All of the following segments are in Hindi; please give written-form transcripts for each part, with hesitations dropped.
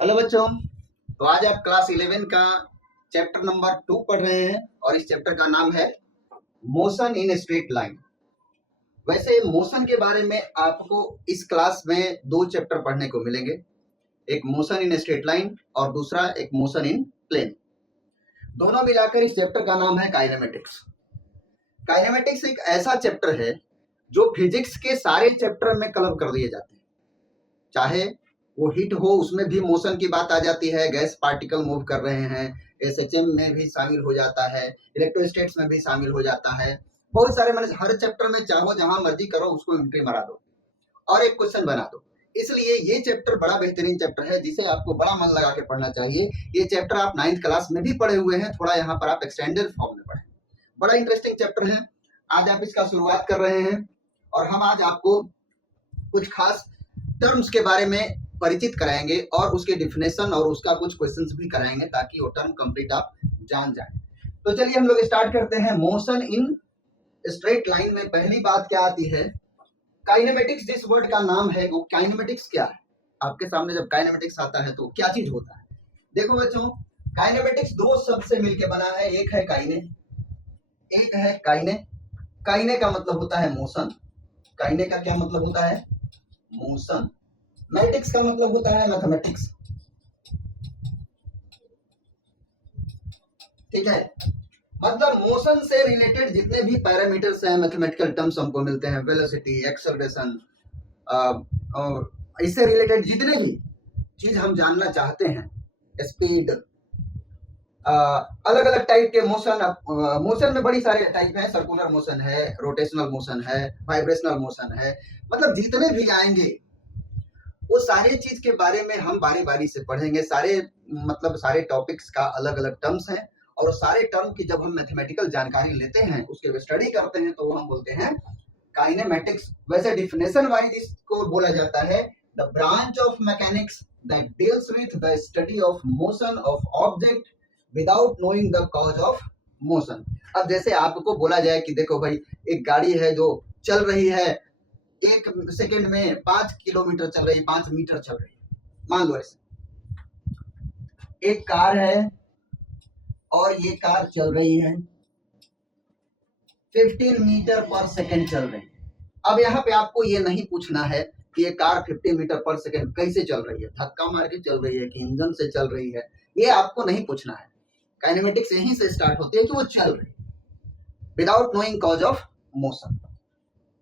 हेलो बच्चों। तो आज आप क्लास 11 का चैप्टर नंबर 2 पढ़ रहे हैं और इस चैप्टर का नाम है मोशन इन स्ट्रेट लाइन। वैसे मोशन के बारे में आपको इस क्लास में दो चैप्टर पढ़ने को मिलेंगे, एक मोशन इन स्ट्रेट लाइन और दूसरा एक मोशन इन प्लेन। दोनों मिलाकर इस चैप्टर का नाम है काइनेमेटिक्स। काइनेमेटिक्स एक ऐसा चैप्टर है जो फिजिक्स के सारे चैप्टर में क्लब कर दिए जाते हैं। चाहे वो हिट हो, उसमें भी मोशन की बात आ जाती है, गैस पार्टिकल मूव कर रहे हैं, एसएचएम में भी शामिल हो जाता है, इलेक्ट्रोस्टैटिक्स में भी शामिल हो जाता है। बहुत सारे मैंने हर चैप्टर में चाहो जहां मर्जी करो उसको एंट्री मारा दो और एक क्वेश्चन बना दो। इसलिए ये चैप्टर बड़ा बेहतरीन चैप्टर है जिसे आपको बड़ा मन लगा के पढ़ना चाहिए। ये चैप्टर आप 9th क्लास में भी पढ़े हुए हैं, थोड़ा यहाँ पर आप एक्सटेंडेड फॉर्म में पढ़े। बड़ा इंटरेस्टिंग चैप्टर है। आज आप इसका शुरुआत कर रहे हैं और हम आज आपको कुछ खास टर्म्स के बारे में परिचित कराएंगे और उसके डिफिनेशन और उसका कुछ क्वेश्चंस भी कराएंगे ताकि वो टर्म कंप्लीट आप जान जाए। तो चलिए हम लोग स्टार्ट करते हैं। मोशन इन स्ट्रेट लाइन में पहली बात क्या आती है? काइनेमेटिक्स जिस वर्ड का नाम है वो काइनेमेटिक्स क्या है? आपके सामने जब काइनेमेटिक्स आता है तो क्या चीज होता है? देखो बच्चों, काइनेमेटिक्स दो शब्द से मिलकर बना है, एक है काइने, एक है काइने। काइने का मतलब होता है मोशन। काइने का क्या मतलब होता है? मोशन। मैटिक्स का मतलब होता है मैथमेटिक्स। ठीक है, मतलब मोशन से रिलेटेड जितने भी पैरामीटर्स हैं, मैथमेटिकल टर्म्स हमको मिलते हैं, वेलोसिटी, एक्सेलरेशन, और इससे रिलेटेड जितने भी चीज हम जानना चाहते हैं, स्पीड, अलग अलग टाइप के मोशन। मोशन में बड़ी सारे टाइप हैं, सर्कुलर मोशन है, रोटेशनल मोशन है, वाइब्रेशनल मोशन है, मतलब जितने भी आएंगे वो सारी चीज के बारे में हम बारी बारी से पढ़ेंगे। सारे टॉपिक्स का अलग अलग टर्म्स हैं और सारे टर्म की जब हम मैथमेटिकल जानकारी लेते हैं, उसके स्टडी करते हैं, तो वो हम बोलते हैं काइनेमेटिक्स। वैसे डिफिनेशन वाइज इसको बोला जाता है the branch of mechanics that deals with the study of motion of object without knowing the cause of motion. अब जैसे आपको बोला जाए कि देखो भाई, एक गाड़ी है जो चल रही है, 1 सेकेंड में 5 किलोमीटर चल रही है, 5 मीटर चल रही है, मान लो ऐसे। एक कार है और ये कार चल रही है 15 मीटर पर सेकेंड चल रही है। अब यहाँ पे आपको ये नहीं पूछना है कि ये कार 50 मीटर पर सेकेंड कैसे चल रही है, धक्का मार के चल रही है कि इंजन से चल रही है, ये आपको नहीं पूछना है। काइनेमेटिक्स यहीं से स्टार्ट होती है कि वो चल रही है without knowing cause of motion.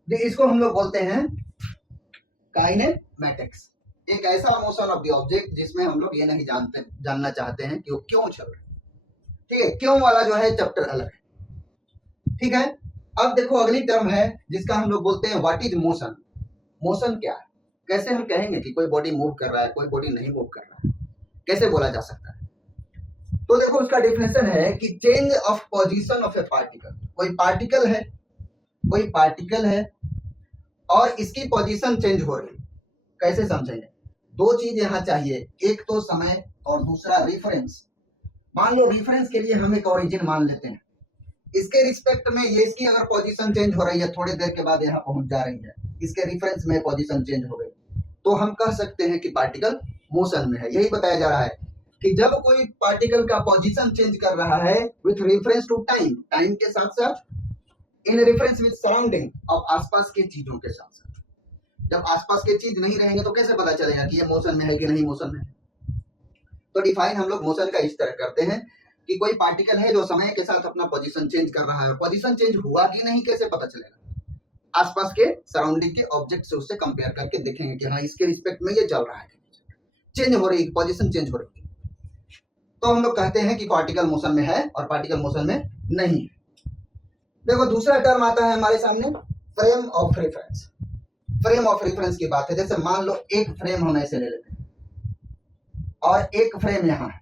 इसको हम लोग बोलते हैं काइनेमेटिक्स। एक ऐसा मोशन ऑफ द ऑब्जेक्ट जिसमें हम लोग ये नहीं जानना चाहते हैं कि वो क्यों चल रहा है। ठीक है, क्यों वाला जो है चैप्टर अलग है। ठीक है, अब देखो अगली टर्म है जिसका हम लोग बोलते हैं व्हाट इज मोशन। मोशन क्या है? कैसे हम कहेंगे कि कोई बॉडी मूव कर रहा है, कोई बॉडी नहीं मूव कर रहा है, कैसे बोला जा सकता है? तो देखो उसका डेफिनेशन है कि change of position of A particle. कोई पार्टिकल है और इसकी पोजीशन चेंज हो रही है। कैसे समझेंगे? दो चीज यहाँ चाहिए, एक तो समय और दूसरा रिफरेंस। मान लो रिफरेंस के लिए हम एक ओरिजिन मान लेते हैं, इसके रिस्पेक्ट में ये इसकी अगर पोजीशन चेंज हो रही है, थोड़ी देर के बाद यहाँ पहुंच जा रही है, इसके रिफरेंस में पोजीशन चेंज हो गई, तो हम कह सकते हैं कि पार्टिकल मोशन में है। यही बताया जा रहा है कि जब कोई पार्टिकल का पोजीशन चेंज कर रहा है with reference to time, time के साथ साथ, इन रेफरेंस विद सराउंडिंग, और आसपास के चीजों के साथ साथ। जब आसपास के चीज नहीं रहेंगे तो कैसे पता चलेगा कि ये मोशन में है कि नहीं मोशन में? तो डिफाइन हम लोग मोशन का इस तरह करते हैं कि कोई पार्टिकल है जो समय के साथ अपना पोजीशन चेंज कर रहा है। पोजीशन चेंज हुआ कि नहीं कैसे पता चलेगा? आसपास के सराउंडिंग के ऑब्जेक्ट से उससे कंपेयर करके देखेंगे कि हाँ इसके रिस्पेक्ट में ये चल रहा है, चेंज हो रही है, पोजीशन चेंज हो रही है, तो हम लोग कहते हैं कि पार्टिकल मोशन में है और पार्टिकल मोशन में नहीं है। देखो दूसरा टर्म आता है हमारे सामने, frame of reference. Frame of reference की बात है, जैसे मान लो एक फ्रेम हम ऐसे ले लेते हैं और एक फ्रेम यहाँ है,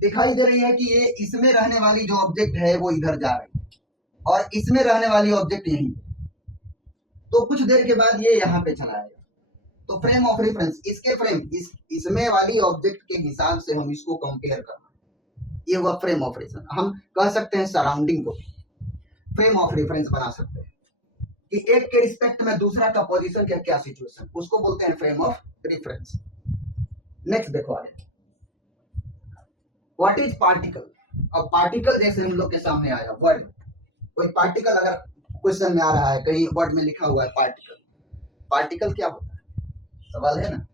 दिखाई दे रही है कि ये इसमें रहने वाली जो ऑब्जेक्ट है वो इधर जा रही है और इसमें रहने वाली ऑब्जेक्ट यहीं, तो कुछ देर के बाद ये यहाँ पे चला आएगा। तो फ्रेम ऑफ रेफरेंस, इसके फ्रेम इसमें वाली ऑब्जेक्ट के हिसाब से हम इसको कंपेयर करना, ये हुआ फ्रेम ऑफ रेफरेंस। हम कह सकते हैं सराउंडिंग को फ्रेम ऑफ रेफरेंस बना सकते हैं कि एक के रिस्पेक्ट में दूसरा का पोजीशन क्या क्या सिचुएशन, उसको बोलते हैं फ्रेम ऑफ रेफरेंस। नेक्स्ट देखो आगे, व्हाट इज पार्टिकल। अब पार्टिकल जैसे हम लोग के सामने आया वर्ड, कोई पार्टिकल अगर क्वेश्चन में आ रहा है, कहीं वर्ड में लिखा हुआ है पार्टिकल, पार्टिकल क्या होता है, सवाल है ना।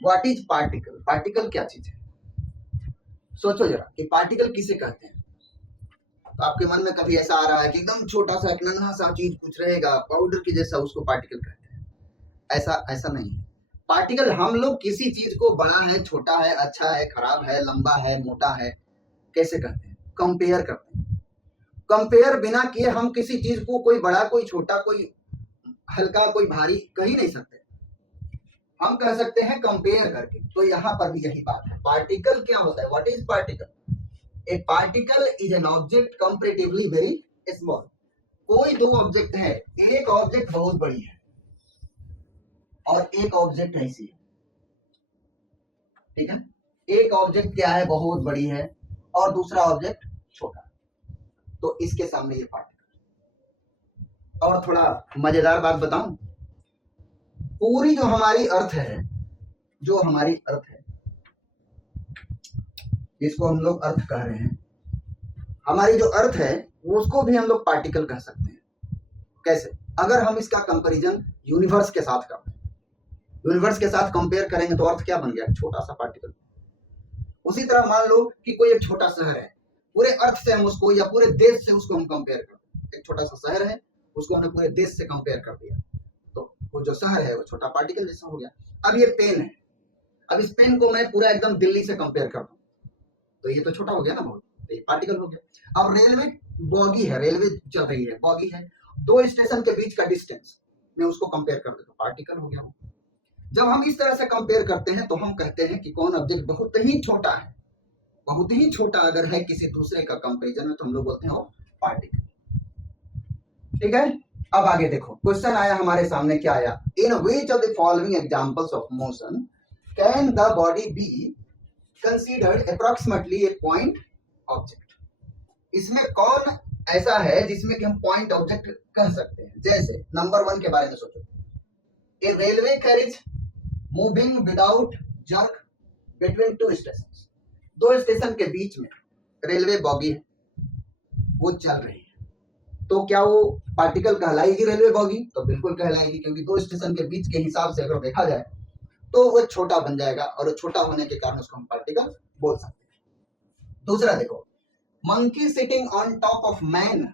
व्हाट इज पार्टिकल, पार्टिकल क्या चीज है। सोचो जरा कि पार्टिकल किसे कहते हैं। तो आपके मन में कभी ऐसा आ रहा है कि एकदम छोटा सा एक नन्हा सा चीज कुछ रहेगा पाउडर की जैसा, उसको पार्टिकल कहते हैं। ऐसा ऐसा नहीं है। पार्टिकल हम लोग किसी चीज को बड़ा है, छोटा है, अच्छा है, खराब है, लंबा है, मोटा है, कैसे कहते हैं, कंपेयर करते हैं। कंपेयर बिना किए हम किसी चीज को, कोई बड़ा कोई छोटा, कोई हल्का कोई भारी कह ही नहीं सकते। हम कह सकते हैं कंपेयर करके। तो यहाँ पर भी यही बात है। पार्टिकल क्या होता है, what is particle. A particle is an object comparatively very small. कोई दो ऑब्जेक्ट है, एक ऑब्जेक्ट बहुत बड़ी है और एक ऑब्जेक्ट ऐसी है, ठीक है। एक ऑब्जेक्ट क्या है, बहुत बड़ी है, और दूसरा ऑब्जेक्ट छोटा, तो इसके सामने ये पार्टिकल। और थोड़ा मजेदार बात बताऊं, पूरी जो हमारी अर्थ है, जो हमारी अर्थ है, इसको हम लोग अर्थ कह रहे हैं, हमारी जो अर्थ है उसको भी हम लोग पार्टिकल कह सकते हैं। कैसे, अगर हम इसका कंपैरिजन यूनिवर्स के साथ करते हैं, यूनिवर्स के साथ कंपेयर करेंगे तो अर्थ क्या बन गया, छोटा सा पार्टिकल। उसी तरह मान लो कि कोई एक छोटा शहर है, पूरे अर्थ से हम उसको या पूरे देश से उसको हम कंपेयर करते हैं। एक छोटा सा शहर है, उसको हमने पूरे देश से कंपेयर कर दिया, तो वो जो शहर है वो छोटा पार्टिकल जैसा हो गया। अब ये पेन है, अब इस पेन को मैं पूरा एकदम दिल्ली से कंपेयर कर दूं तो ये तो छोटा हो गया ना बहुत, तो ये पार्टिकल हो गया। अब रेलवे बॉगी है, रेलवे चल रही है, बॉगी है, दो स्टेशन के बीच का डिस्टेंस मैं उसको कंपेयर कर दूं तो पार्टिकल हो गया। जब हम इस तरह से कंपेयर करते हैं तो हम कहते हैं कि कौन ऑब्जेक्ट बहुत ही छोटा है, बहुत ही छोटा अगर है किसी दूसरे का कंपेरिजन में, तो हम लोग बोलते हैं वो पार्टिकल, ठीक है। अब आगे देखो, क्वेश्चन आया हमारे सामने, क्या आया, in which of the following examples of motion can the body be considered approximately A point object. इसमें कौन ऐसा है जिसमें कि हम पॉइंट ऑब्जेक्ट कह सकते हैं। जैसे नंबर 1 के बारे में सोचो, a railway carriage moving without jerk between two station. दो स्टेशन के बीच में रेलवे बॉगी है, वो चल रही है, तो क्या वो पार्टिकल कहलाएगी रेलवे बॉगी, तो बिल्कुल कहलाएगी, क्योंकि दो स्टेशन के बीच के हिसाब से अगर देखा जाए तो वो छोटा बन जाएगा, और वो छोटा होने के कारण उसको हम पार्टिकल बोल सकते हैं। दूसरा देखो, monkey sitting on top of man,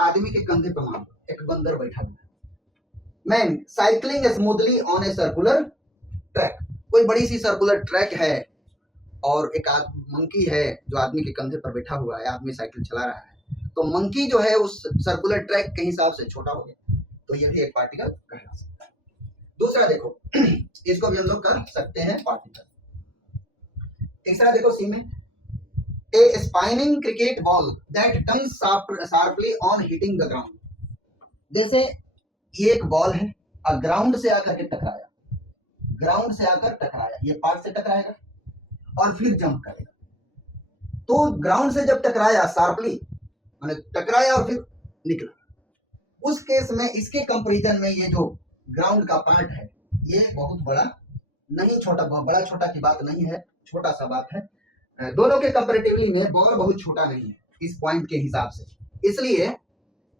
आदमी के कंधे पर मान लो एक बंदर बैठा हुआ है। Man cycling smoothly on a circular track, कोई बड़ी सी सर्कुलर ट्रैक है और एक मंकी है जो आदमी के कंधे पर बैठा हुआ है, आदमी साइकिल चला रहा है, तो मंकी जो है उस सर्कुलर ट्रैक के हिसाब से छोटा हो गया, तो ये भी एक पार्टिकल कहला सकता है। दूसरा देखो, इसको भी हम लोग कर सकते हैं पार्टिकल। तीसरा देखो, सी में, a spinning cricket ball that turns sharply on hitting the ground. जैसे ये एक बॉल है और ग्राउंड से आकर के टकराया, ग्राउंड से आकर टकराया, ये पार्ट से टकराएगा और फिर जंप करेगा, तो ग्राउंड से जब टकराया शार्पली माने टकराया और फिर निकला, उस केस में इसके कंपैरिजन में ये जो ग्राउंड का पार्ट है ये बहुत बड़ा नहीं, छोटा, बड़ा छोटा की बात नहीं है, छोटा सा बात है। दोनों के कंपैरेटिवली में बॉल बहुत छोटा नहीं है इस पॉइंट के हिसाब से, इसलिए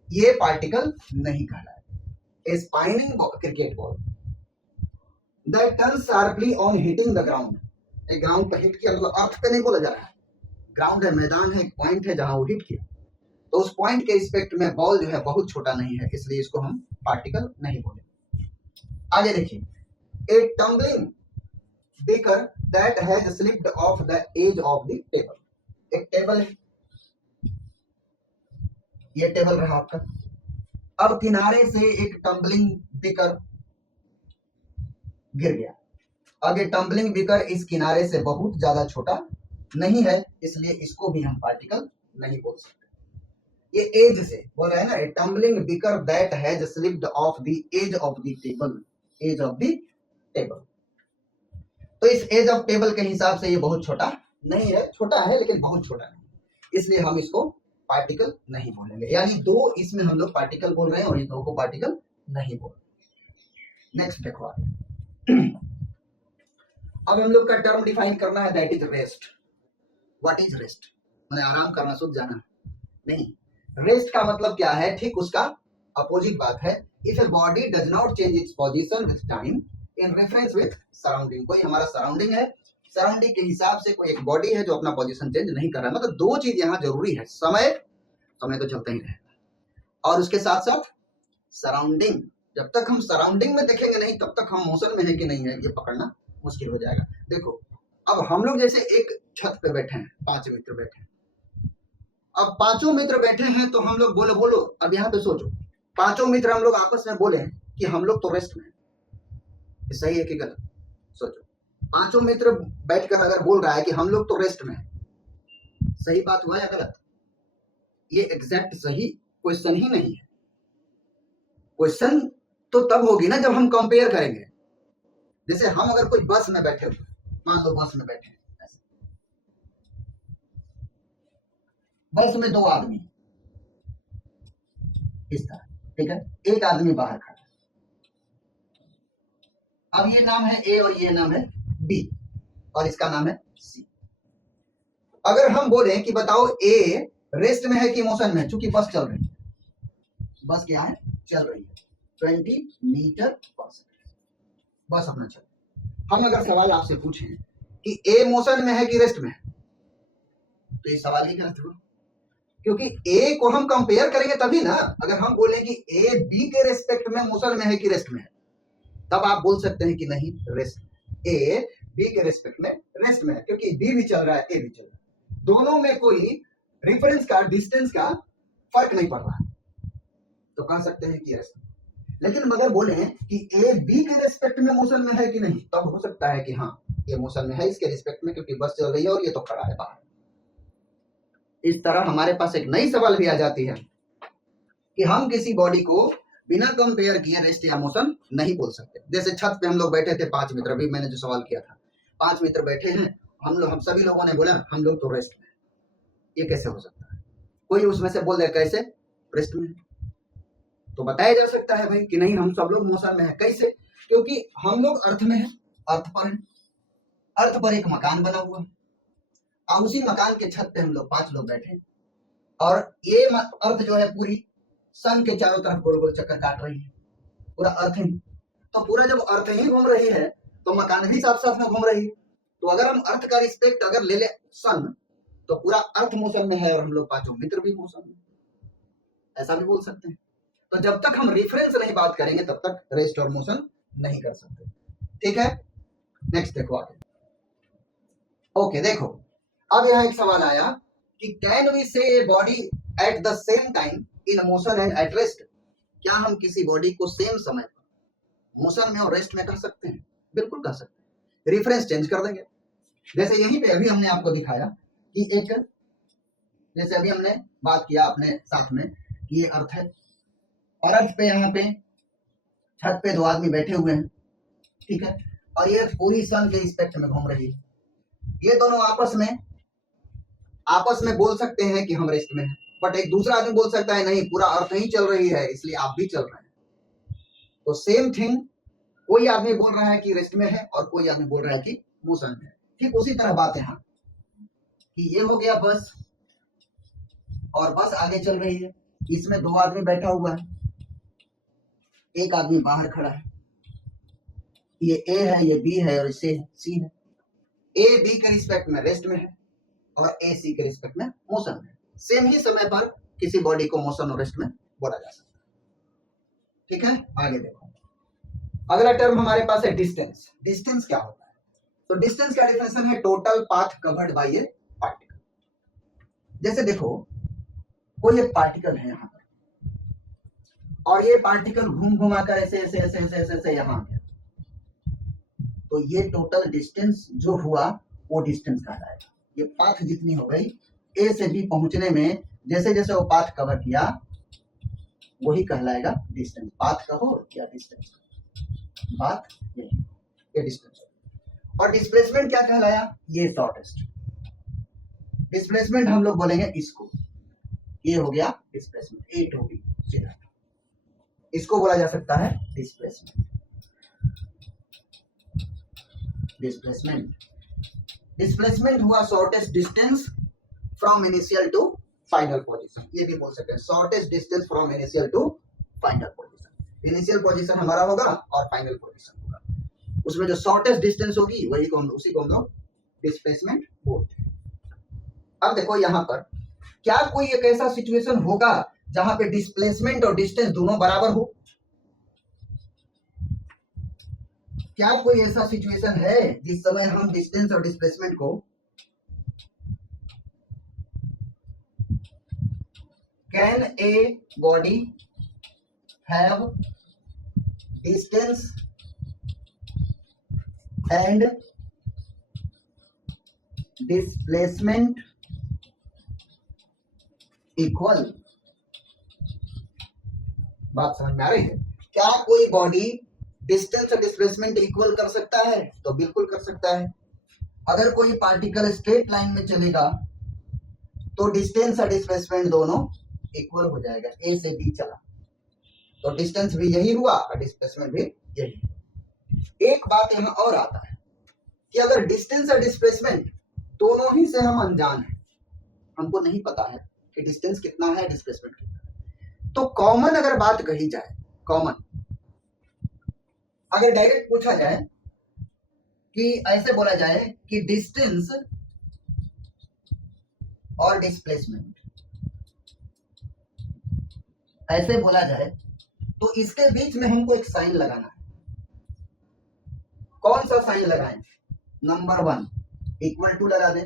ये पार्टिकल नहीं कहलाएगा। A spinning cricket ball that turns sharply on hitting the ground, एक ग्राउंड पर हिट किया, मतलब अर्थ पे नहीं बोला जा रहा है, ग्राउंड है, मैदान है, एक पॉइंट है जहां वो हिट किया, तो उस पॉइंट के रिस्पेक्ट में बॉल जो है बहुत छोटा नहीं है, इसलिए इसको हम पार्टिकल नहीं बोले। आगे देखिए, a tumbling beaker that has slipped off the edge of the table. एक टेबल है, ये टेबल रहा आपका, अब किनारे से एक टम्बलिंग बीकर गिर गया। अब ये टम्बलिंग बीकर इस किनारे से बहुत ज्यादा छोटा नहीं है, इसलिए इसको भी हम पार्टिकल नहीं बोल सकते। ये एज से बोल रहे हैं ना, a tumbling beaker that has slipped off the edge of the table, edge of the table, तो इस एज ऑफ टेबल के हिसाब से ये बहुत छोटा नहीं है, छोटा है लेकिन बहुत छोटा नहीं, इसलिए हम इसको पार्टिकल नहीं बोलेंगे। यानी दो इसमें हम लोग पार्टिकल बोल रहे हैं और ये दो को पार्टिकल नहीं बोल रहे। नेक्स्ट देखो आगे, अब हम लोग का टर्म डिफाइन करना है, that is rest. What is rest? मैंने आराम करना, सुख जाना नहीं। रेस्ट का मतलब क्या है? ठीक उसका अपोजिट बात है। If a body does not change its position with time in reference with surrounding. कोई हमारा सराउंडिंग है, सराउंडिंग के हिसाब से कोई एक बॉडी है जो अपना पोजीशन चेंज नहीं कर रहा है। मतलब दो चीज यहाँ जरूरी है, समय, समय तो चलता ही रहेगा, और उसके साथ साथ सराउंडिंग। जब तक हम सराउंडिंग में देखेंगे नहीं, तब तक हम मोशन में है कि नहीं है ये पकड़ना मुश्किल हो जाएगा। देखो, अब हम लोग जैसे एक छत पे बैठे हैं, 5 मित्र बैठे हैं। अब 5 मित्र बैठे हैं तो हम लोग बोलो बोलो, अब यहाँ पे सोचो, 5 मित्र हम लोग आपस में बोले कि हम लोग तो रेस्ट में, ये सही है कि गलत? सोचो, 5 मित्र बैठकर अगर बोल रहा है कि हम लोग तो रेस्ट में, सही बात हुआ या गलत? ये एग्जैक्ट सही क्वेश्चन ही नहीं है। क्वेश्चन तो तब होगी ना जब हम कंपेयर करेंगे। जैसे हम अगर कोई बस में बैठे हुए, मान लो बस में बैठे, बस में 2 आदमी इस तरह, ठीक है, एक आदमी बाहर खड़ा। अब ये नाम है ए और ये नाम है बी और इसका नाम है सी। अगर हम बोले कि बताओ ए रेस्ट में है कि मोशन में है, चूंकि बस चल रही है, बस क्या है? चल रही है 20 मीटर पर सेकंड, बस अपना चल। हम अगर सवाल आपसे पूछें कि ए मोशन में है कि रेस्ट में है, तो ये सवाल ही गलत होगा, क्योंकि ए को हम कंपेयर करेंगे तभी ना। अगर हम बोले कि ए बी के रेस्पेक्ट में मोशन में है कि रेस्ट में है, तब आप बोल सकते हैं कि नहीं रेस्ट, ए बी के रेस्पेक्ट में रेस्ट में है, क्योंकि बी भी चल रहा है, ए भी चल रहा है, दोनों में कोई रेफरेंस का, डिस्टेंस का फर्क नहीं पड़ रहा है, तो कह सकते हैं कि रेस्ट। लेकिन अगर बोले कि ए बी के रेस्पेक्ट में मोशन में है कि नहीं, तब हो सकता है कि हाँ ये मोशन में है इसके रिस्पेक्ट में, क्योंकि बस चल रही है और ये तो खड़ा है बाहर। इस तरह हमारे पास एक नई सवाल भी आ जाती है कि हम किसी बॉडी को बिना कंपेयर किए रेस्ट या मोशन नहीं बोल सकते। जैसे छत पे हम लोग बैठे थे 5 मित्र, अभी मैंने जो सवाल किया था, 5 मित्र बैठे हैं, हम सभी लोगों ने बोला हम लोग तो रेस्ट में, ये कैसे हो सकता है? कोई उसमें से बोल दे कैसे रेस्ट में, तो बताया जा सकता है भाई कि नहीं हम सब लोग मोशन में है। कैसे? क्योंकि हम लोग अर्थ में है, अर्थ पर है, अर्थ पर एक मकान बना हुआ है, और उसी मकान के छत पे हम लोग 5 लोग बैठे हैं, और ये अर्थ जो है पूरी सन के चारों तरफ गोल गोल चक्कर काट रही है, पूरा अर्थ ही। तो पूरा जब अर्थ ही घूम रही है तो मकान भी साथ साथ में घूम रही है। तो अगर हम अर्थ का रिस्पेक्ट अगर ले ले सन, तो पूरा अर्थ मोशन में है और हम लोग 5 मित्र भी मोशन में, ऐसा भी बोल सकते हैं। तो जब तक हम रेफरेंस नहीं बात करेंगे तब तक रेस्ट और मोशन नहीं कर सकते। ठीक है, नेक्स्ट देखो आगे। ओके, देखो अब यहाँ एक सवाल आया कि कैन वी से a body at the same time in motion and at rest? क्या हम किसी बॉडी को सेम समय पर मोशन में और रेस्ट में कह सकते हैं? बिल्कुल कह सकते हैं, रेफरेंस चेंज कर देंगे। जैसे यहीं पे अभी हमने आपको दिखाया कि एक, जैसे अभी हमने बात किया अपने साथ में कि ये अर्थ है, और अर्थ पे यहाँ पे छत पे 2 आदमी बैठे हुए हैं, ठीक है, और ये पूरी सन के रिस्पेक्ट में घूम रही है। ये दोनों आपस में बोल सकते हैं कि हम रेस्ट में हैं, बट एक दूसरा आदमी बोल सकता है नहीं पूरा अर्थ ही चल रही है इसलिए आप भी चल रहे हैं। तो सेम थिंग, कोई आदमी बोल रहा है कि रेस्ट में है और कोई आदमी बोल रहा है कि मोशन में है। ठीक उसी तरह बात यहाँ कि ये हो गया बस, और बस आगे चल रही है, इसमें 2 आदमी बैठा हुआ है, एक आदमी बाहर खड़ा है, ये ए है, ये बी है और इसे सी है। ए बी के रिस्पेक्ट में रेस्ट में है और ए सी के रिस्पेक्ट में मोशन में। सेम ही समय पर किसी बॉडी को मोशन और रेस्ट में बोला जा सकता है। ठीक है, आगे देखो, अगला टर्म हमारे पास है डिस्टेंस। डिस्टेंस क्या होता है? तो डिस्टेंस का डेफिनेशन है total path covered by A particle. जैसे देखो कोई एक पार्टिकल है यहाँ पर, और ये पार्टिकल घूम घुमाकर ऐसे ऐसे ऐसे ऐसे ऐसे, ऐसे यहाँ आ गया, तो ये टोटल डिस्टेंस जो हुआ वो डिस्टेंस कहलाएगा। ये पाथ जितनी हो गई ए से बी पहुंचने में, जैसे जैसे वो पाथ कवर किया वही कहलाएगा डिस्टेंस। पाथ कहो या डिस्टेंस, पाथ ये डिस्टेंस। और डिस्प्लेसमेंट क्या कहलाया? ये शॉर्टेस्ट डिस्प्लेसमेंट हम लोग बोलेंगे इसको, ये हो गया डिस्प्लेसमेंट, 8 होगी सीधा, इसको बोला जा सकता है डिस्प्लेसमेंट। डिस्प्लेसमेंट, डिस्प्लेसमेंट हुआ shortest distance from initial to final position, ये भी बोल सकते हैं shortest distance from initial to final position. Initial position हमारा होगा और फाइनल पोजीशन होगा, उसमें जो शॉर्टेस्ट डिस्टेंस होगी वही को उसी को हम लोग डिस्प्लेसमेंट बोलते हैं। अब देखो यहाँ पर क्या कोई एक ऐसा सिचुएशन होगा जहां पे डिस्प्लेसमेंट और डिस्टेंस दोनों बराबर हो? क्या कोई ऐसा सिचुएशन है जिस समय हम डिस्टेंस और डिस्प्लेसमेंट को can a body have distance and displacement equal? बात समझ में आ रही है? क्या कोई बॉडी डिस्टेंस और डिस्प्लेसमेंट इक्वल कर सकता है? तो बिल्कुल कर सकता है। अगर कोई पार्टिकल स्ट्रेट लाइन में चलेगा तो डिस्टेंस और डिस्प्लेसमेंट दोनों इक्वल हो जाएगा। ए से बी चला तो डिस्टेंस भी यही हुआ और डिस्प्लेसमेंट भी यही। एक बात यहाँ और आता है कि अगर डिस्टेंस और डिस्प्लेसमेंट दोनों ही से हम अनजान हैं, हमको नहीं पता है कि डिस्टेंस कितना है डिस्प्लेसमेंट कितना है, तो कॉमन अगर बात कही जाए, कॉमन अगर डायरेक्ट पूछा जाए कि ऐसे बोला जाए कि डिस्टेंस और डिस्प्लेसमेंट ऐसे बोला जाए तो इसके बीच में हमको एक साइन लगाना है। कौन सा साइन लगाएं? नंबर 1 इक्वल टू लगा दें,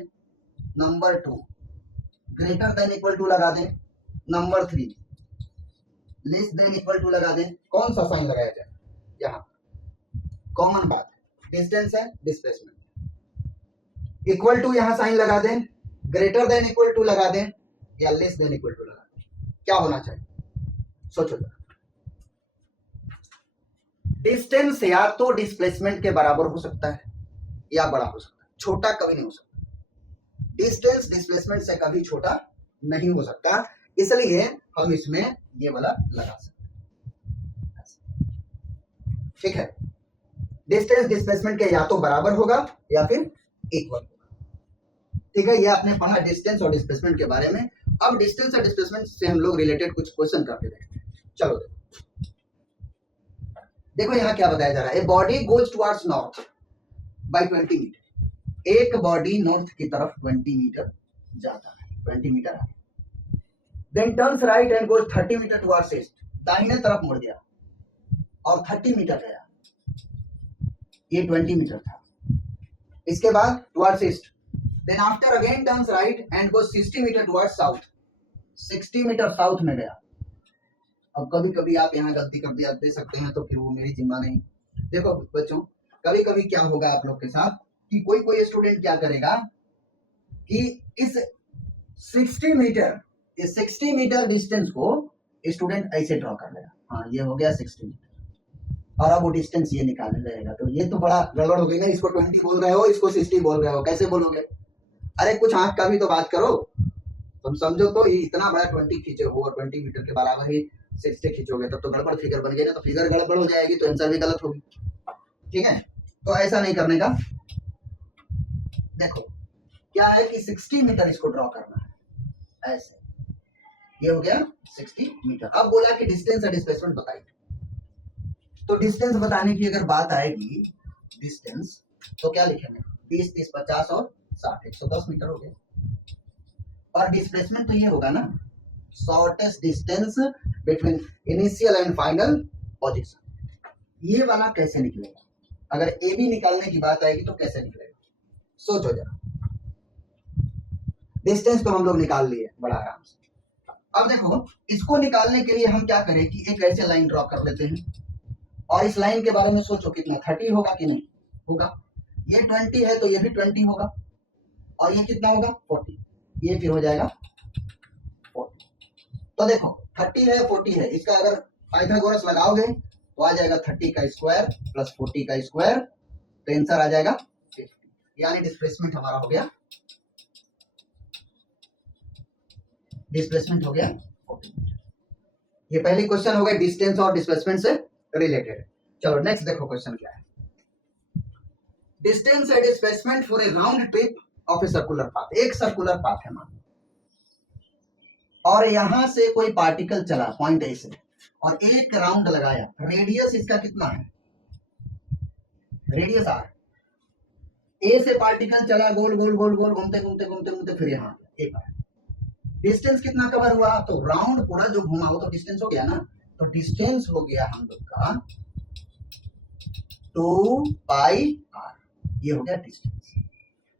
number 2 greater than equal to लगा दें, number 3 less than equal to लगा दें। कौन सा साइन लगाया जाए? यहाँ कॉमन बात है, डिस्टेंस है, डिस्प्लेसमेंट। इक्वल टू यहां साइन लगा दें, ग्रेटर देन इक्वल टू लगा दें या लेस देन इक्वल टू लगा दें। क्या होना चाहिए? सोचो जरा। डिस्टेंस या तो डिस्प्लेसमेंट के बराबर हो सकता है या बड़ा हो सकता है, छोटा कभी नहीं हो सकता। डिस्टेंस डिस्प्लेसमेंट से कभी छोटा नहीं हो सकता, इसलिए हम इसमें ये वाला लगा सकते हैं। ठीक है, डिस्टेंस डिस्प्लेसमेंट के या तो बराबर होगा या फिर इक्वल होगा। ठीक है, ये आपने पढ़ा डिस्टेंस और डिस्प्लेसमेंट के बारे में। अब डिस्टेंस और डिस्प्लेसमेंट से हम लोग रिलेटेड कुछ क्वेश्चन करते हैं। चलो देखो यहाँ क्या बताया जा रहा है। A body goes towards north by 20 metre. एक बॉडी नॉर्थ की तरफ 20 मीटर जाता है, 20 मीटर आगे। Then turns right and goes 30 metre towards east. दाहिने तरफ मुड़ गया और 30 मीटर गया। ये 20 मीटर था। इसके बाद towards east, then after again turns right and goes 60 metre towards south. 60 metre south में गया। अब कभी कभी आप यहाँ गलती कर दिया दे सकते हैं तो फिर वो मेरी जिम्मा नहीं। देखो बच्चों, कभी कभी क्या होगा आप लोग के साथ कि कोई कोई स्टूडेंट क्या करेगा कि इस 60 मीटर डिस्टेंस को स्टूडेंट ऐसे ड्रॉ कर लेगा। हाँ, ये हो गया 60 मीटर और अब वो डिस्टेंस ये निकालने लगेगा। तो ये तो बड़ा गड़बड़ हो गई ना। इसको 20 बोल रहे हो, इसको 60 बोल रहे हो, कैसे बोलोगे? अरे कुछ आंख का भी तो बात करो। तुम समझो तो ये इतना बड़ा 20 खींचे हो और 20 मीटर के बराबर ही 60 खींचोगे तब तो गड़बड़ फिगर बन गई ना। तो फिगर गड़बड़ हो जाएगी तो आंसर भी गलत होगी। ठीक है, तो ऐसा नहीं करने का। देखो क्या है कि 60 मीटर इसको ड्रॉ करना है। ऐसे ये हो गया 60 मीटर। अब बोला कि डिस्टेंस और डिस्प्लेसमेंट बताइए। तो डिस्टेंस बताने की अगर बात आएगी, डिस्टेंस तो क्या लिखेंगे? 20, 30, 50 और 60, 110 मीटर हो गया। और डिस्प्लेसमेंट तो ये होगा ना, shortest distance between initial and final position. ये वाला कैसे निकलेगा? अगर ए बी निकालने की बात आएगी तो कैसे निकलेगा? सोचो जरा। डिस्टेंस तो हम लोग निकाल लिए बड़ा आराम से। अब देखो, इसको निकालने के लिए हम क्या करें कि एक ऐसे लाइन ड्रॉ कर लेते हैं और इस लाइन के बारे में सोचो कितना 30 होगा कि नहीं होगा। ये 20 है तो ये भी 20 होगा और ये कितना होगा 40। ये फिर हो जाएगा 40। तो देखो 30 है 40 है, इसका अगर पाइथागोरस लगाओगे तो आ जाएगा 30 का स्क्वायर प्लस 40 का स्क्वायर, तो आंसर आ जाएगा 50। यानी डिस्प्लेसमेंट हमारा हो गया, डिस्प्लेसमेंट हो गया 40 मीटर। ये पहली क्वेश्चन हो गया डिस्टेंस और डिस्प्लेसमेंट से रिलेटेड। चलो नेक्स्ट देखो क्वेश्चन क्या है। Distance and displacement for a round trip of a circular path, एक सर्कुलर पाथ है मान, और यहां से कोई पार्टिकल चला पॉइंट ए से और एक राउंड लगाया, रेडियस इसका कितना है, रेडियस आर, ए से पार्टिकल चला गोल गोल गोल गोल घूमते घूमते घूमते घूमते फिर यहाँ ए पर, डिस्टेंस कितना कवर हुआ, तो राउंड पूरा जो घुमा वो तो डिस्टेंस हो गया ना, तो डिस्टेंस हो गया हम लोग का 2 पाई आर, ये हो गया डिस्टेंस।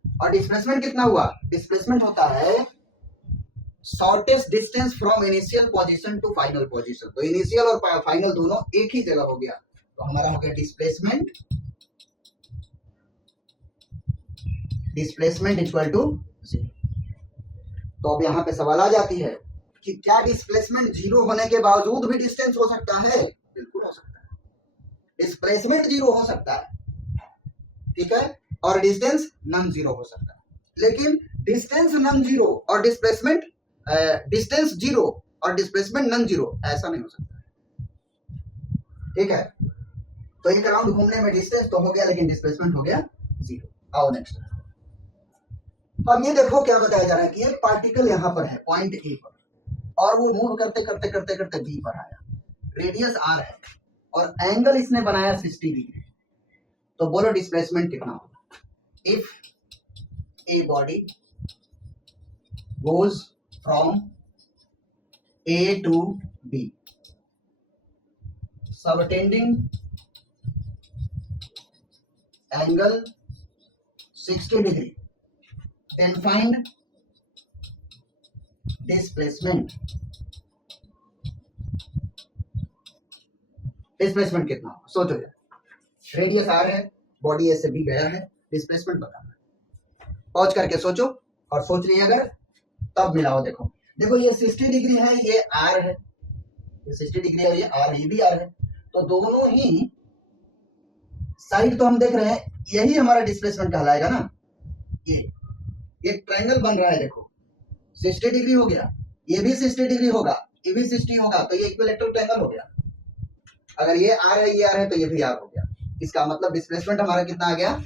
और डिस्प्लेसमेंट कितना हुआ, डिस्प्लेसमेंट होता है shortest distance from initial position to final position, तो इनिशियल और फाइनल दोनों एक ही जगह हो गया, तो हमारा हो गया डिस्प्लेसमेंट, डिस्प्लेसमेंट इक्वल टू 0। तो अब यहाँ पे सवाल आ जाती है कि क्या डिस्प्लेसमेंट 0 होने के बावजूद भी डिस्टेंस हो सकता है, बिल्कुल हो सकता है, डिस्प्लेसमेंट 0 हो सकता है, ठीक है, और डिस्टेंस नॉन जीरो हो सकता है, लेकिन डिस्टेंस नॉन जीरो और डिस्प्लेसमेंट डिस्टेंस 0 और डिस्प्लेसमेंट नॉन जीरो ऐसा नहीं हो सकता है, ठीक है। तो एक राउंड घूमने में डिस्टेंस तो हो गया लेकिन डिस्प्लेसमेंट हो गया 0। आओ नेक्स्ट, अब ये देखो क्या बताया जा रहा है कि एक पार्टिकल यहाँ पर है पॉइंट ए पर और वो मूव करते करते करते करते बी पर आया, रेडियस आर है और एंगल इसने बनाया 60 डिग्री, तो बोलो डिस्प्लेसमेंट कितना होगा, if a body goes from A to B subtending angle 60 degree, then find displacement, displacement कितना होगा, सोचो यार, रेडियस आर है, बॉडी ए से बी गया है, डिस्प्लेसमेंट बताना है, पॉज करके सोचो, और सोच रही है अगर तब मिलाओ, देखो देखो ये 60 डिग्री है, ये आर है, ये 60 डिग्री है, ये आर, ये भी आर है, तो दोनों ही साइड तो हम देख रहे हैं, यही हमारा डिस्प्लेसमेंट कहलाएगा ना, ये एक ट्रायंगल बन रहा है, देखो 60 डिग्री हो गया, ये भी 60 डिग्री होगा, ये भी 60 होगा, तो ये इक्विलैटरल ट्रायंगल हो गया, अगर ये आर है ये आर है तो ये भी आर हो गया, इसका मतलब डिस्प्लेसमेंट हमारा कितना आ गया,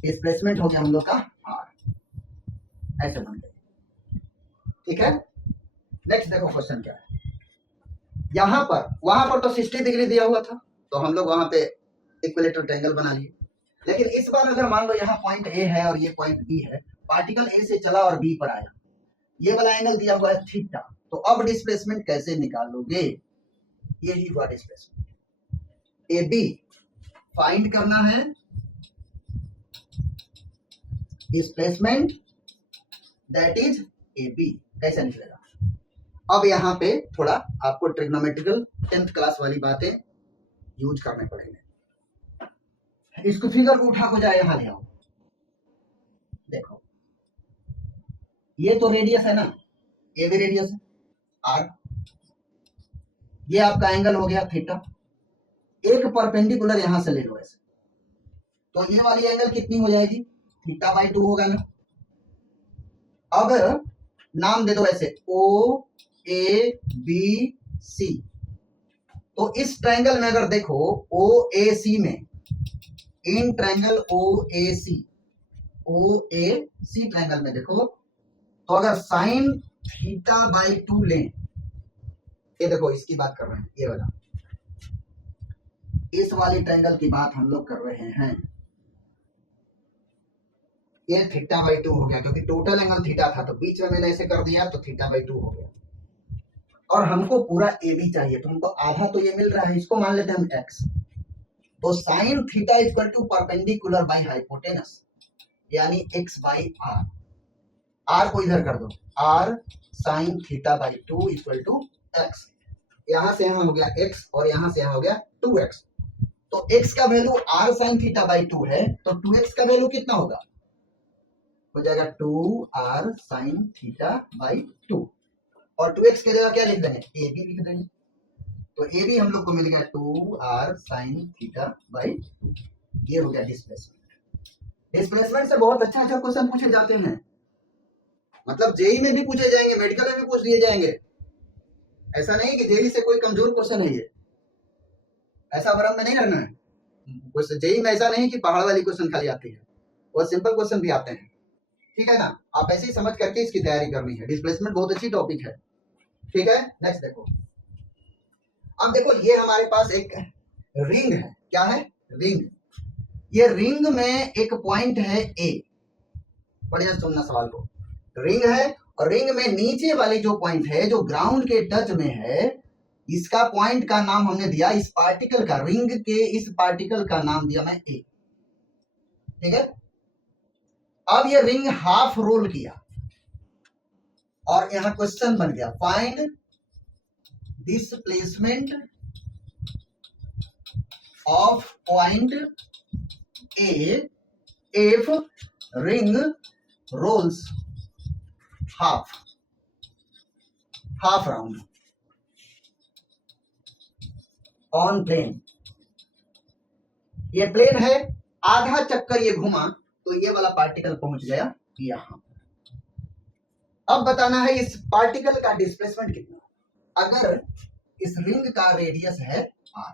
डिस्प्लेसमेंट हो गया हम लोग का आर, ऐसे बन गया, ठीक है। नेक्स्ट देखो क्वेश्चन क्या है, यहां पर वहां पर तो 60 डिग्री दिया हुआ था, तो हम लोग वहां पे इक्विलैटरल ट्रायंगल बना लिए, लेकिन इस बार अगर मान लो यहाँ पॉइंट ए है और ये पॉइंट बी है, पार्टिकल ए से चला और बी पर आया, ये वाला एंगल दिया हुआ है थीटा, तो अब डिस्प्लेसमेंट कैसे निकालोगे, यही हुआ डिस्प्लेसमेंट, ए बी फाइंड करना है, displacement that is A B, कैसे निकलेगा। अब यहाँ पे थोड़ा आपको ट्रिग्नोमेट्रिकल 10th क्लास वाली बातें यूज करने पड़ेंगे, इसको फिगर को उठा को जाए यहाँ ले आओ, देखो ये तो रेडियस है ना, ये भी रेडियस है आर, ये आपका एंगल हो गया थीटा, एक परपेंडिकुलर यहां से ले लो ऐसे, तो ये वाली एंगल कितनी हो जाएगी, थीटा बाई 2 होगा ना। अब नाम दे दो ऐसे ओ ए बी सी, तो इस ट्रायंगल में अगर देखो ओ ए सी में, in triangle O A C triangle में देखो, तो अगर साइन थीटा बाई 2 लें, ये देखो इसकी बात कर रहे हैं, ये वाला, इस वाली ट्रायंगल की बात हम लोग कर रहे हैं, ये थीटा बाई 2 हो गया, क्योंकि टोटल एंगल थीटा था, तो बीच में मैंने ऐसे कर दिया तो थीटा बाई 2 हो गया, और हमको पूरा ए बी चाहिए, तो हमको आधा तो ये मिल रहा है, इसको मान लेते हैं हम एक्स, तो sine theta equal to perpendicular by hypotenuse, यानी एक्स बाई आर, आर को इधर कर दो, r sine theta by 2 equal to x, यहां से यहां हो गया एक्स और यहां से यहां हो गया 2x, तो x का value r sign theta by 2 है, तो 2x का वैल्यू कितना होगा, हो जाएगा 2r साइन थीटा बाई 2, और 2x की जगह क्या लिख देंगे, a b लिख देंगे, तो a b हम लोग को मिल गया 2r साइन थीटा बाई 2, ये हो गया डिस्प्लेसमेंट। डिस्प्लेसमेंट से बहुत अच्छा अच्छा क्वेश्चन पूछे जाते हैं, मतलब जेई में भी पूछे जाएंगे, मेडिकल में भी पूछ दिए जाएंगे, ऐसा नहीं कि जेई से कोई कमजोर क्वेश्चन है ये, ऐसा भ्रम में नहीं रहना है, क्वेश्चन जेईई में ऐसा नहीं कि पहाड़ वाली क्वेश्चन खाली आती है, वो सिंपल क्वेश्चन भी आते हैं, ठीक है ना। आप ऐसे ही समझ करके इसकी तैयारी करनी है। डिस्प्लेसमेंट बहुत अच्छी टॉपिक है, ठीक है। नेक्स्ट देखो, अब देखो ये हमारे पास एक रिंग है, क्या है, रिंग। ये रिंग में एक पॉइंट है ए, बढ़िया सुनना सवाल को। रिंग है और रिंग में नीचे वाली जो पॉइंट है जो ग्राउंड के टच में है, इसका पॉइंट का नाम हमने दिया, इस पार्टिकल का, रिंग के इस पार्टिकल का नाम दिया मैं ए, ठीक है। अब ये रिंग हाफ रोल किया और यहां क्वेश्चन बन गया, find displacement of point A if ring rolls half round on plane. ये प्लेन है, आधा चक्कर ये घुमा तो ये वाला पार्टिकल पहुंच गया यहां। अब बताना है इस पार्टिकल का डिस्प्लेसमेंट कितना। अगर इस रिंग का रेडियस है r,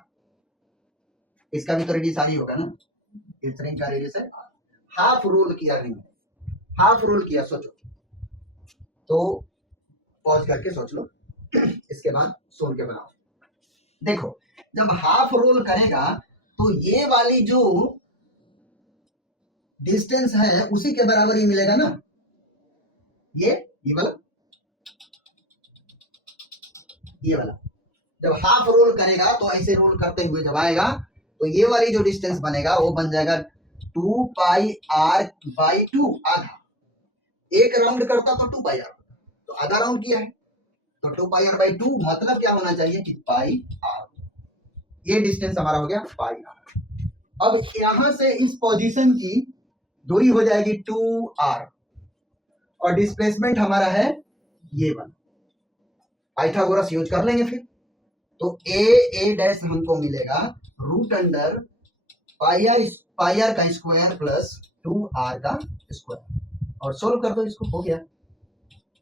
इसका भी तो रेडियस r ही होगा ना, इस रिंग का रेडियस है r, हाफ रोल किया रिंग, हाफ रोल किया, सोचो तो पॉज करके सोच लो, इसके बाद सोल के बनाओ। देखो जब हाफ रोल करेगा तो ये वाली जो डिस्टेंस है उसी के बराबर ही मिलेगा ना, ये वाला, ये वाला। जब हाफ रोल करेगा तो ऐसे रोल करते हुए जब आएगा तो ये वाली जो डिस्टेंस बनेगा वो बन जाएगा 2 पाई r बाई 2, आधा। एक राउंड करता तो 2 पाई r, तो आधा राउंड किया है तो 2 पाई r बाई 2, मतलब क्या होना चाहिए कि पाई r। ये डिस्टेंस हमारा हो गया पाई r। अब यहां से इस पोजीशन की दूरी हो जाएगी 2r और डिस्प्लेसमेंट हमारा है ये वाला, पाइथागोरस यूज कर लेंगे फिर। तो a डैश हमको मिलेगा रूट अंडर पाई आर का स्क्वायर प्लस 2r का स्क्वायर, और सोल्व कर दो इसको, हो गया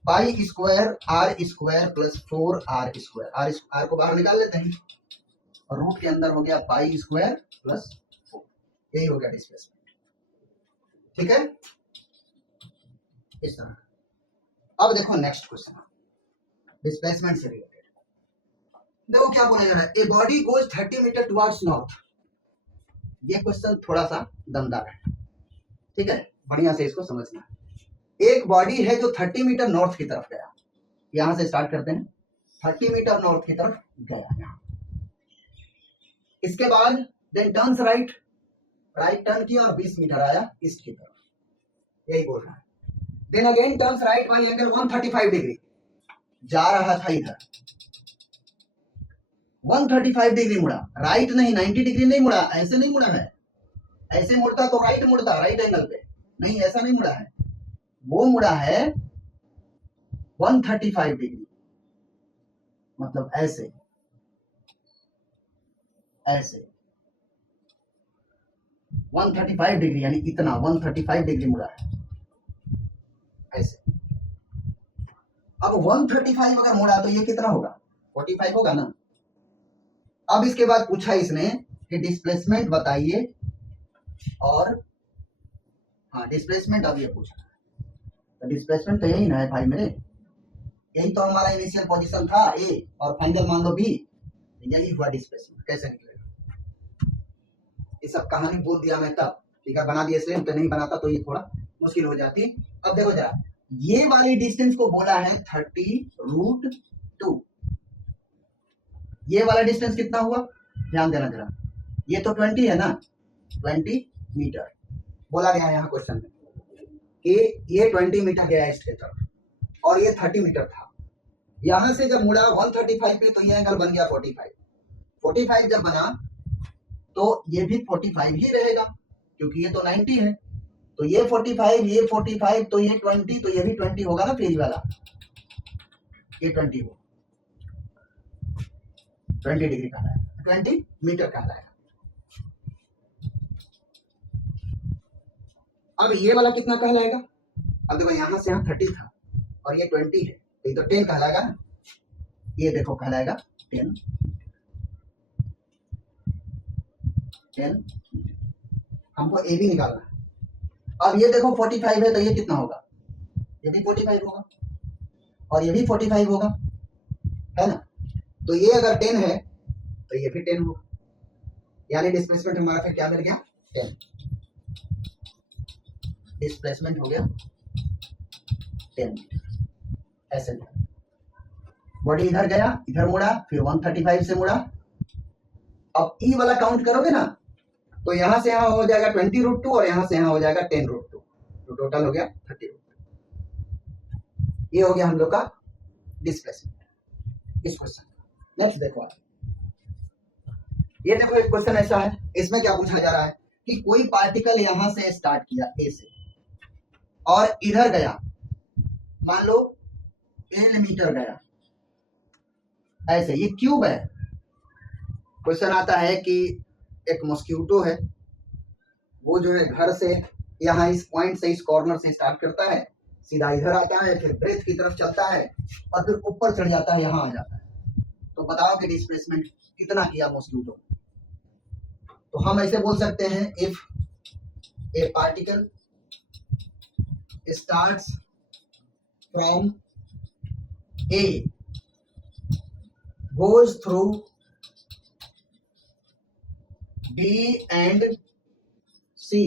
pi square r square plus 4r square, r को बाहर निकाल लेते हैं और रूट के अंदर हो गया पाई स्क्वायर प्लस 4, यही हो गया डिस्प्लेसमेंट, ठीक है, इस तरह। अब देखो नेक्स्ट क्वेश्चन, डिस्प्लेसमेंट से रिलेटेड। देखो क्या बोला जा रहा है, a body goes 30 metre towards north. ये क्वेश्चन थोड़ा सा दमदार है, ठीक है, बढ़िया से इसको समझना। एक बॉडी है जो 30 मीटर नॉर्थ की तरफ गया, यहां से स्टार्ट करते हैं, 30 मीटर नॉर्थ की तरफ गया यहां। इसके बाद देन टर्न्स राइट टर्न किया और 20 मीटर आया ईस्ट की तरफ, यही बोल रहा है। Then again turns right by angle 135 degree, जा रहा था इधर 135 डिग्री मुड़ा, राइट नहीं 90 डिग्री नहीं मुड़ा, ऐसे नहीं मुड़ा है, ऐसे मुड़ता तो राइट मुड़ता, राइट एंगल पे, नहीं ऐसा नहीं मुड़ा है, वो मुड़ा है 135 डिग्री, मतलब ऐसे ऐसे 135 डिग्री, यानी इतना 135 डिग्री मुड़ा है ऐसे। अब 135 अगर मुड़ा तो ये कितना होगा, 45 होगा ना। अब इसके बाद पूछा इसने कि डिस्प्लेसमेंट बताइए, और हाँ डिस्प्लेसमेंट अब ये पूछा, तो डिस्प्लेसमेंट तो यही ना है भाई मेरे, यही तो हमारा इनिशियल पोजीशन था ए और फाइनल मान लो बी, यही हुआ डिस्प्लेसमेंट। कैसे निकलेगा, ये सब कहानी बोल दिया मैं तब, ठीक है, बना दिया इसलिए, तो नहीं बनाता तो ये थोड़ा मुश्किल हो जाती। अब देखो जरा, ये वाली डिस्टेंस को बोला है 30√2, ये वाला डिस्टेंस कितना हुआ, ध्यान देना जरा, ये तो 20 है ना, 20 मीटर बोला गया है यहाँ क्वेश्चन में कि ये 20 मीटर गया ईस्ट की तरफ और ये 30 मीटर था। यहां से जब मुड़ा 135 पे तो ये एंगल बन गया 45 जब बना तो ये भी 45 ही रहेगा, क्योंकि ये तो 90 है, तो ये 45 ये 45 तो ये 20, तो ये भी 20 होगा ना, फेज वाला ये 20 हो, 20 डिग्री कहलाएगा, 20 मीटर कहलाएगा। अब ये वाला कितना कहलाएगा, अब देखो यहां से यहां 30 था और ये 20 है, तो ये तो 10 कहलाएगा ना, ये देखो कहलाएगा 10। हमको ए बी निकालना है। अब ये देखो 45 है तो ये कितना होगा, ये भी 45 होगा और ये भी 45 होगा, है ना। तो ये अगर 10 है तो ये भी 10 होगा, यानी डिस्प्लेसमेंट हमारा फिर क्या मिल गया, 10। डिस्प्लेसमेंट हो गया 10 ऐसे। बॉडी इधर गया, इधर मुड़ा, फिर 135 से मुड़ा। अब ई वाला काउंट करोगे ना तो यहां से यहां हो जाएगा 20√2 और यहां से यहां हो जाएगा 10√2, तो टोटल हो गया 30√2। ये हो गया हम लोग का डिस्प्लेसमेंट इस क्वेश्चन। नेक्स्ट देखो, ये देखो एक क्वेश्चन ऐसा है, इसमें क्या पूछा जा रहा है कि कोई पार्टिकल यहां से स्टार्ट किया ए से और इधर गया, मान लो n मीटर गया ऐसे, ये क्यूब है। क्वेश्चन आता है कि एक मॉस्किटो है, वो जो है घर से यहाँ इस पॉइंट से, इस कॉर्नर से स्टार्ट करता है, सीधा इधर आता है, फिर ब्रेथ की तरफ चलता है और फिर ऊपर चढ़ जाता है, यहाँ आ जाता है। तो बताओ कि डिस्प्लेसमेंट कितना किया मॉस्किटो। तो हम ऐसे बोल सकते हैं, if A particle starts from A goes through B and C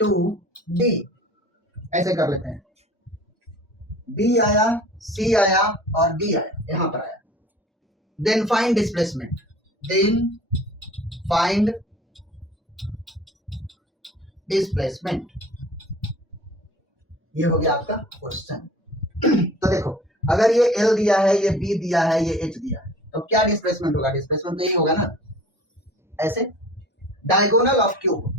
to D, ऐसे कर लेते हैं। B आया, C आया और D आया, यहां पर आया। Then find displacement, then find displacement, ये हो गया आपका क्वेश्चन। तो देखो, अगर ये L दिया है, ये B दिया है, ये H दिया है, तो क्या डिस्प्लेसमेंट होगा, डिस्प्लेसमेंट तो यही होगा ना, ऐसे डायगोनल ऑफ क्यूब,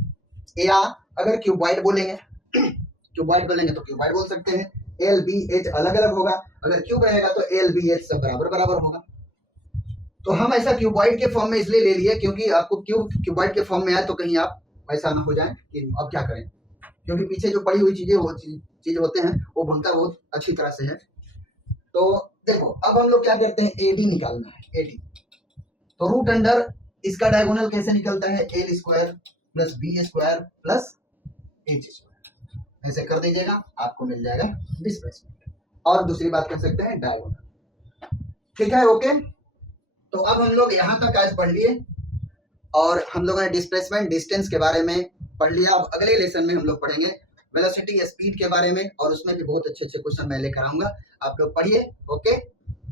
या अगर क्यूबॉइड बोलेंगे, क्यूबॉइड बोलेंगे तो क्यूबॉइड बोल सकते हैं। L B H अलग अलग होगा, अगर क्यूब रहेगा तो L B H सब बराबर बराबर होगा। तो हम ऐसा क्यूबॉइड के फॉर्म में इसलिए ले लिए क्योंकि आपको क्यूबॉइड के फॉर्म में आए तो कहीं आप ऐसा ना हो जाए कि अब क्या करें, क्योंकि पीछे जो पड़ी हुई चीजें होते हैं वो बनता बहुत अच्छी तरह से है। तो देखो, अब हम लोग क्या करते हैं, एडी निकालना है, एडी। तो रूट अंडर इसका डायगोनल कैसे निकलता है, l square plus b square plus h square, ऐसे कर दीजिएगा, आपको मिल जाएगा डिस्प्लेसमेंट। और दूसरी बात कर सकते हैं डायगोनल, ठीक है, ओके। तो अब हम लोग यहाँ तक आज पढ़ लिए और हम लोगों ने डिस्प्लेसमेंट डिस्टेंस के बारे में पढ़ लिया। अब अगले लेसन में हम लोग पढ़ेंगे वेलोसिटी या स्पीड के बारे में, और उसमें भी बहुत अच्छे अच्छे क्वेश्चन मैं लेकर आऊंगा, आप लोग पढ़िए, ओके।